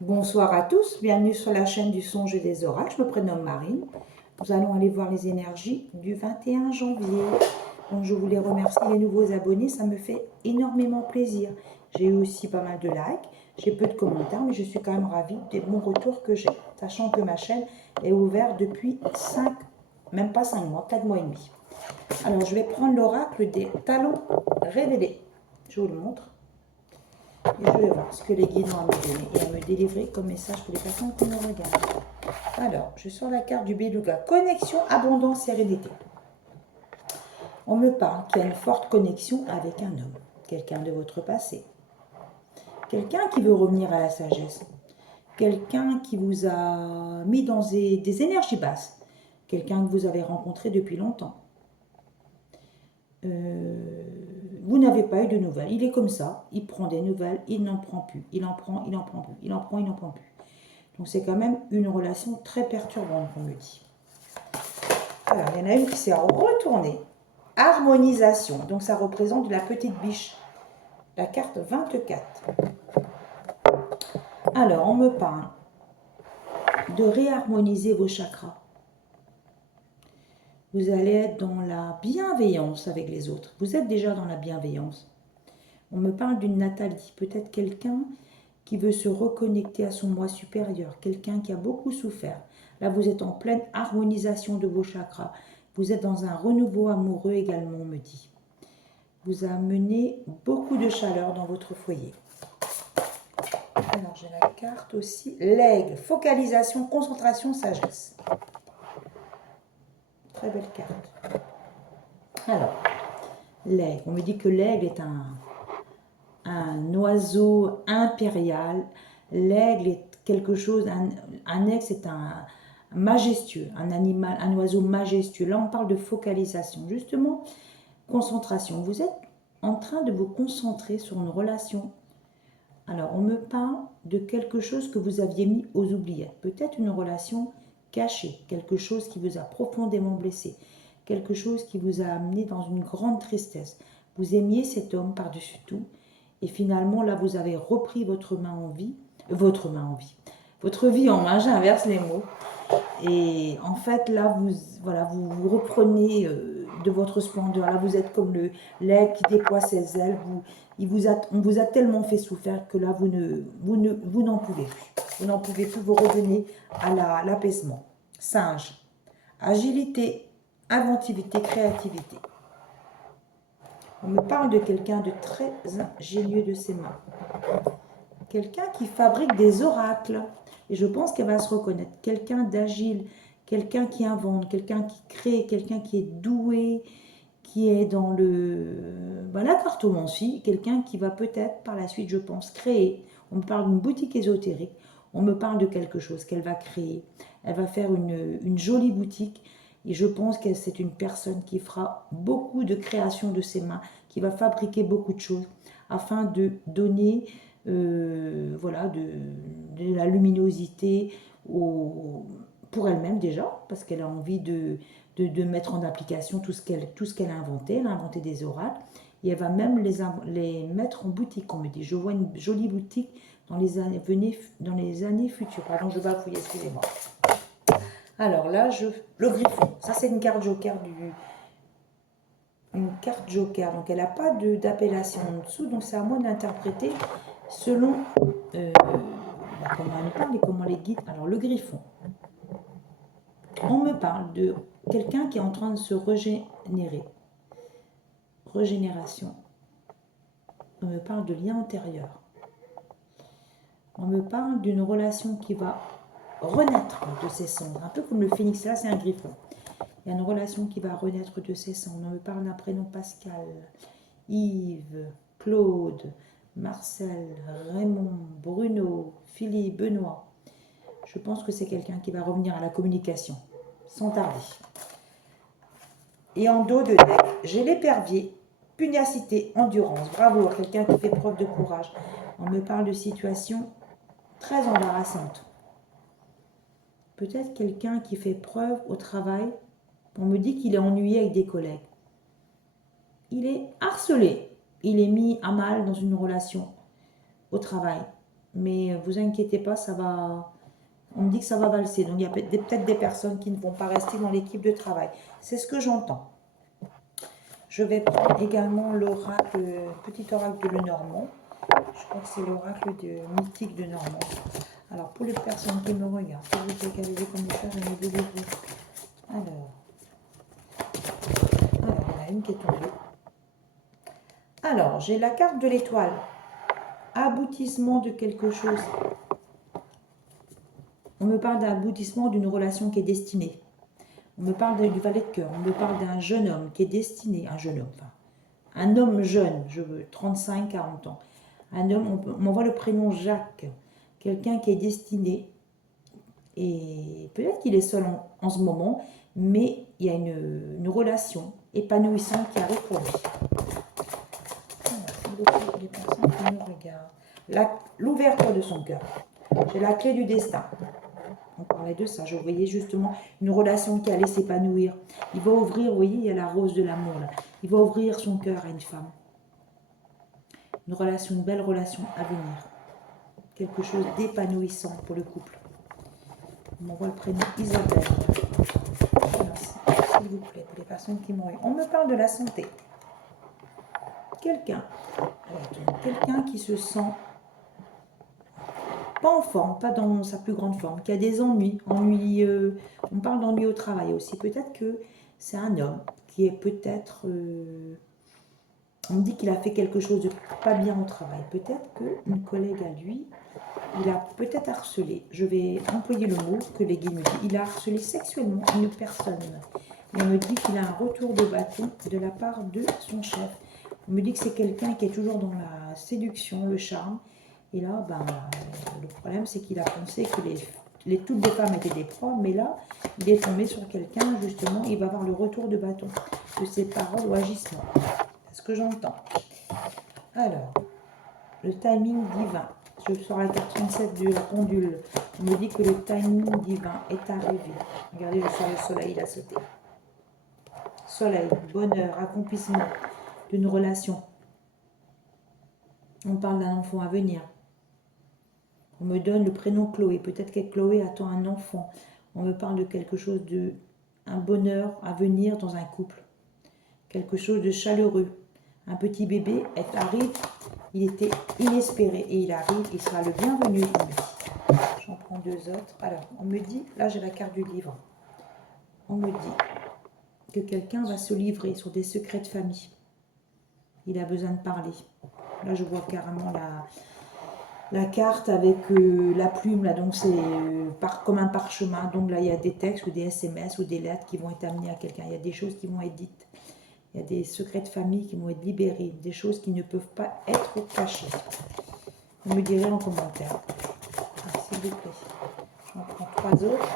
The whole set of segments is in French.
Bonsoir à tous, bienvenue sur la chaîne du songe et des oracles. Je me prénomme Marine. Nous allons aller voir les énergies du 21 janvier. Donc je voulais remercier les nouveaux abonnés, ça me fait énormément plaisir. J'ai eu aussi pas mal de likes, j'ai peu de commentaires, mais je suis quand même ravie des bons retours que j'ai, sachant que ma chaîne est ouverte depuis 5, même pas 5 mois, 4 mois et demi. Alors je vais prendre l'oracle des talons révélés. Je vous le montre. Et je vais voir ce que les guides ont à me donner et à me délivrer comme message pour les personnes qui me regardent. Alors, je sors la carte du Beluga. Connexion, abondance, sérénité. On me parle qu'il y a une forte connexion avec un homme, quelqu'un de votre passé. Quelqu'un qui veut revenir à la sagesse. Quelqu'un qui vous a mis dans des énergies basses. Quelqu'un que vous avez rencontré depuis longtemps. Vous n'avez pas eu de nouvelles. Il est comme ça. Il prend des nouvelles, il n'en prend plus. Il en prend, il n'en prend plus. Il en prend, il n'en prend plus. Donc c'est quand même une relation très perturbante, on me dit. Alors, il y en a une qui s'est retournée. Harmonisation. Donc ça représente la petite biche. La carte 24. Alors, on me parle de réharmoniser vos chakras. Vous allez être dans la bienveillance avec les autres. Vous êtes déjà dans la bienveillance. On me parle d'une Nathalie. Peut-être quelqu'un qui veut se reconnecter à son moi supérieur. Quelqu'un qui a beaucoup souffert. Là, vous êtes en pleine harmonisation de vos chakras. Vous êtes dans un renouveau amoureux également, on me dit. Vous amenez beaucoup de chaleur dans votre foyer. Alors, j'ai la carte aussi. L'aigle, focalisation, concentration, sagesse. Très belle carte. Alors, l'aigle. On me dit que l'aigle est un oiseau impérial. L'aigle est quelque chose, un aigle c'est un majestueux, un animal, un oiseau majestueux. Là, on parle de focalisation. Justement, concentration. Vous êtes en train de vous concentrer sur une relation. Alors, on me parle de quelque chose que vous aviez mis aux oubliettes. Peut-être une relation cachée, quelque chose qui vous a profondément blessé, quelque chose qui vous a amené dans une grande tristesse. Vous aimiez cet homme par-dessus tout, et finalement, là, vous avez repris votre vie en main, j'inverse les mots. Et en fait, là, vous reprenez de votre splendeur. Là, vous êtes comme l'aigle qui déploie ses ailes. On vous a tellement fait souffrir que là, vous n'en pouvez plus. Vous n'en pouvez plus, vous revenez à l'apaisement. Singe, agilité, inventivité, créativité. On me parle de quelqu'un de très ingénieux de ses mains. Quelqu'un qui fabrique des oracles. Et je pense qu'elle va se reconnaître. Quelqu'un d'agile, quelqu'un qui invente, quelqu'un qui crée, quelqu'un qui est doué, qui est dans la cartomancie, quelqu'un qui va peut-être par la suite, je pense, créer. On me parle d'une boutique ésotérique, on me parle de quelque chose qu'elle va créer. Elle va faire une jolie boutique et je pense que c'est une personne qui fera beaucoup de créations de ses mains, qui va fabriquer beaucoup de choses afin de donner de la luminosité pour elle-même déjà, parce qu'elle a envie de mettre en application tout ce qu'elle a inventé. Elle a inventé des oracles et elle va même les mettre en boutique. On me dit, je vois une jolie boutique dans les années futures. Pardon, je bafouille, excusez-moi. Alors là, le griffon. Ça, c'est une carte joker donc elle n'a pas d'appellation en dessous, donc c'est à moi d'interpréter selon comment elle parle et comment les guides. Alors le griffon, on me parle de quelqu'un qui est en train de se régénération. On me parle de lien antérieur. On me parle d'une relation qui va renaître de ses cendres, un peu comme le phénix. Là, c'est un griffon. Il y a une relation qui va renaître de ses cendres. On me parle d'un prénom Pascal, Yves, Claude, Marcel, Raymond, Bruno, Philippe, Benoît. Je pense que c'est quelqu'un qui va revenir à la communication, sans tarder. Et en dos de deck, j'ai l'épervier, pugnacité, endurance, bravoure, quelqu'un qui fait preuve de courage. On me parle de situations très embarrassantes. Peut-être quelqu'un qui fait preuve au travail. On me dit qu'il est ennuyé avec des collègues. Il est harcelé. Il est mis à mal dans une relation au travail. Mais vous inquiétez pas, ça va... On me dit que ça va valser. Donc, il y a peut-être des personnes qui ne vont pas rester dans l'équipe de travail. C'est ce que j'entends. Je vais prendre également l'oracle, petit oracle de Lenormand. Je crois que c'est l'oracle mythique de Normand. Alors, pour les personnes qui me regardent, s'il vous plaît, qu'avez-vous comme message à me délivrer? Alors, il y en a une qui est tombée. Alors, j'ai la carte de l'étoile. Aboutissement de quelque chose. On me parle d'aboutissement d'une relation qui est destinée. On me parle du valet de cœur. On me parle d'un jeune homme qui est destiné. Un jeune homme, enfin, un homme jeune, je veux 35-40 ans. Un homme, on m'envoie le prénom Jacques. Quelqu'un qui est destiné. Et peut-être qu'il est seul en ce moment, mais il y a une relation épanouissante qui arrive pour lui. Merci les personnes qui nous regardent. L'ouverture de son cœur. C'est la clé du destin. On parlait de ça. Je voyais justement une relation qui allait s'épanouir. Il va ouvrir, vous voyez, il y a la rose de l'amour là. Il va ouvrir son cœur à une femme. Une relation, une belle relation à venir. Quelque chose d'épanouissant pour le couple. On m'envoie le prénom Isabelle. Merci, s'il vous plaît, pour les personnes qui m'ont eu. On me parle de la santé. Quelqu'un qui se sent pas en forme, pas dans sa plus grande forme, qui a des ennuis. On parle d'ennuis au travail aussi. Peut-être que c'est un homme qui est peut-être... on me dit qu'il a fait quelque chose de pas bien au travail. Peut-être qu'une collègue à lui, il a peut-être harcelé. Je vais employer le mot que les guides me disent. Il a harcelé sexuellement une personne. On me dit qu'il a un retour de bâton de la part de son chef. On me dit que c'est quelqu'un qui est toujours dans la séduction, le charme. Et là, le problème, c'est qu'il a pensé que toutes les femmes étaient des pros, mais là, il est tombé sur quelqu'un, justement, il va avoir le retour de bâton de ses paroles ou agissements. C'est ce que j'entends. Alors, le timing divin. Je sors la carte 37 de la pendule. On me dit que le timing divin est arrivé. Regardez, je sors le soleil, il a sauté. Soleil, bonheur, accomplissement d'une relation. On parle d'un enfant à venir. On me donne le prénom Chloé. Peut-être que Chloé attend un enfant. On me parle de quelque chose un bonheur à venir dans un couple. Quelque chose de chaleureux. Un petit bébé arrive. Il était inespéré et il arrive. Il sera le bienvenu. J'en prends deux autres. Alors, on me dit, là j'ai la carte du livre. On me dit que quelqu'un va se livrer sur des secrets de famille. Il a besoin de parler. Là, je vois carrément la carte avec la plume, là, donc c'est comme un parchemin. Donc là, il y a des textes ou des SMS ou des lettres qui vont être amenées à quelqu'un. Il y a des choses qui vont être dites. Il y a des secrets de famille qui vont être libérés. Des choses qui ne peuvent pas être cachées. Vous me direz en commentaire. S'il vous plaît. J'en prends trois autres.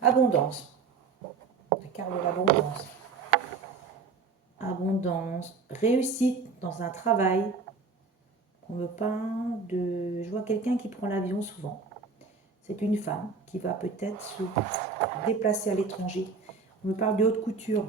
Abondance. La carte de l'abondance. Abondance. Réussite dans un travail. On me parle de... Je vois quelqu'un qui prend l'avion souvent. C'est une femme qui va peut-être se déplacer à l'étranger. On me parle de haute couture.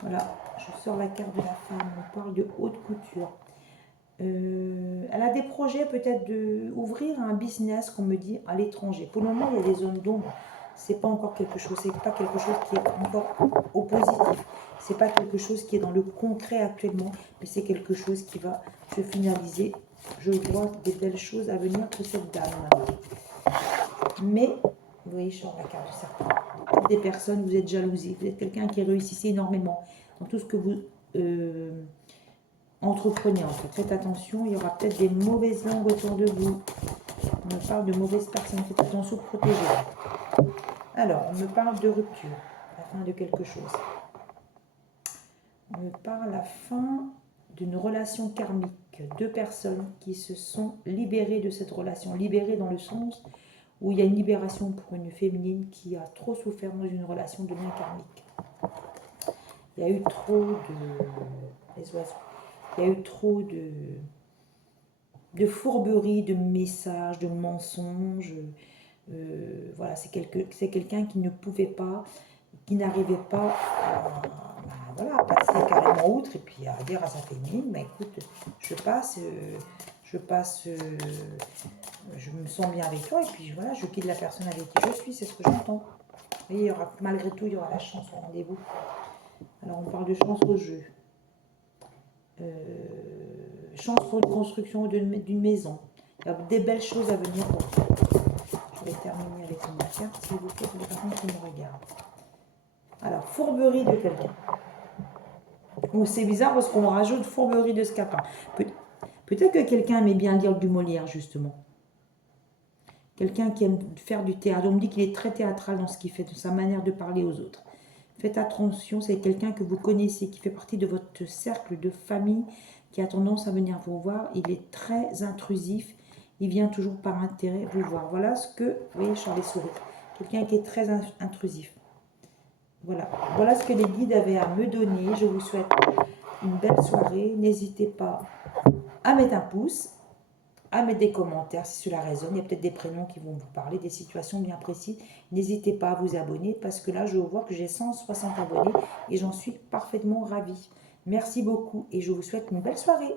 Voilà, je sors la carte de la femme. On parle de haute couture. Elle a des projets peut-être d'ouvrir un business, qu'on me dit, à l'étranger. Pour le moment, il y a des zones d'ombre. C'est pas encore quelque chose. C'est pas quelque chose qui est encore au positif. C'est pas quelque chose qui est dans le concret actuellement, mais c'est quelque chose qui va se finaliser. Je vois des belles choses à venir pour cette dame. Mais, vous voyez, je sors la carte de certains. Des personnes, vous êtes jalousés. Vous êtes quelqu'un qui réussit énormément dans tout ce que vous entreprenez. En fait, faites attention, il y aura peut-être des mauvaises langues autour de vous. On me parle de mauvaises personnes. Faites attention, protégez-vous. Alors, on me parle de rupture, la fin de quelque chose. On me parle la fin d'une relation karmique. Deux personnes qui se sont libérées de cette relation. Libérées dans le sens où il y a une libération pour une féminine qui a trop souffert dans une relation de lien karmique. Il y a eu trop les oiseaux. Il y a eu trop de fourberies, de messages, de mensonges. Voilà, c'est quelqu'un qui ne pouvait pas, qui n'arrivait pas à passer carrément outre et puis à dire à sa féminine, écoute, je passe, je passe, je me sens bien avec toi et puis voilà, je quitte la personne avec qui je suis, c'est ce que j'entends. Vous voyez, malgré tout, il y aura la chance au rendez-vous. Alors, on parle de chance au jeu. Chance pour une construction d'une maison. Il y a des belles choses à venir pour toi. Je vais terminer avec une carte, s'il vous plaît, pour les personnes qui me regardent. Alors, fourberie de quelqu'un. Oh, c'est bizarre parce qu'on rajoute fourberie de scapin. Peut-être que quelqu'un aimait bien lire du Molière, justement. Quelqu'un qui aime faire du théâtre. On me dit qu'il est très théâtral dans ce qu'il fait, de sa manière de parler aux autres. Faites attention, c'est quelqu'un que vous connaissez, qui fait partie de votre cercle de famille, qui a tendance à venir vous voir. Il est très intrusif. Il vient toujours par intérêt vous voir. Voilà ce que, vous voyez, Charles sourit. Quelqu'un qui est très intrusif. Voilà. Voilà ce que les guides avaient à me donner. Je vous souhaite une belle soirée. N'hésitez pas à mettre un pouce, à mettre des commentaires si cela résonne. Il y a peut-être des prénoms qui vont vous parler, des situations bien précises. N'hésitez pas à vous abonner parce que là, je vois que j'ai 160 abonnés et j'en suis parfaitement ravie. Merci beaucoup et je vous souhaite une belle soirée.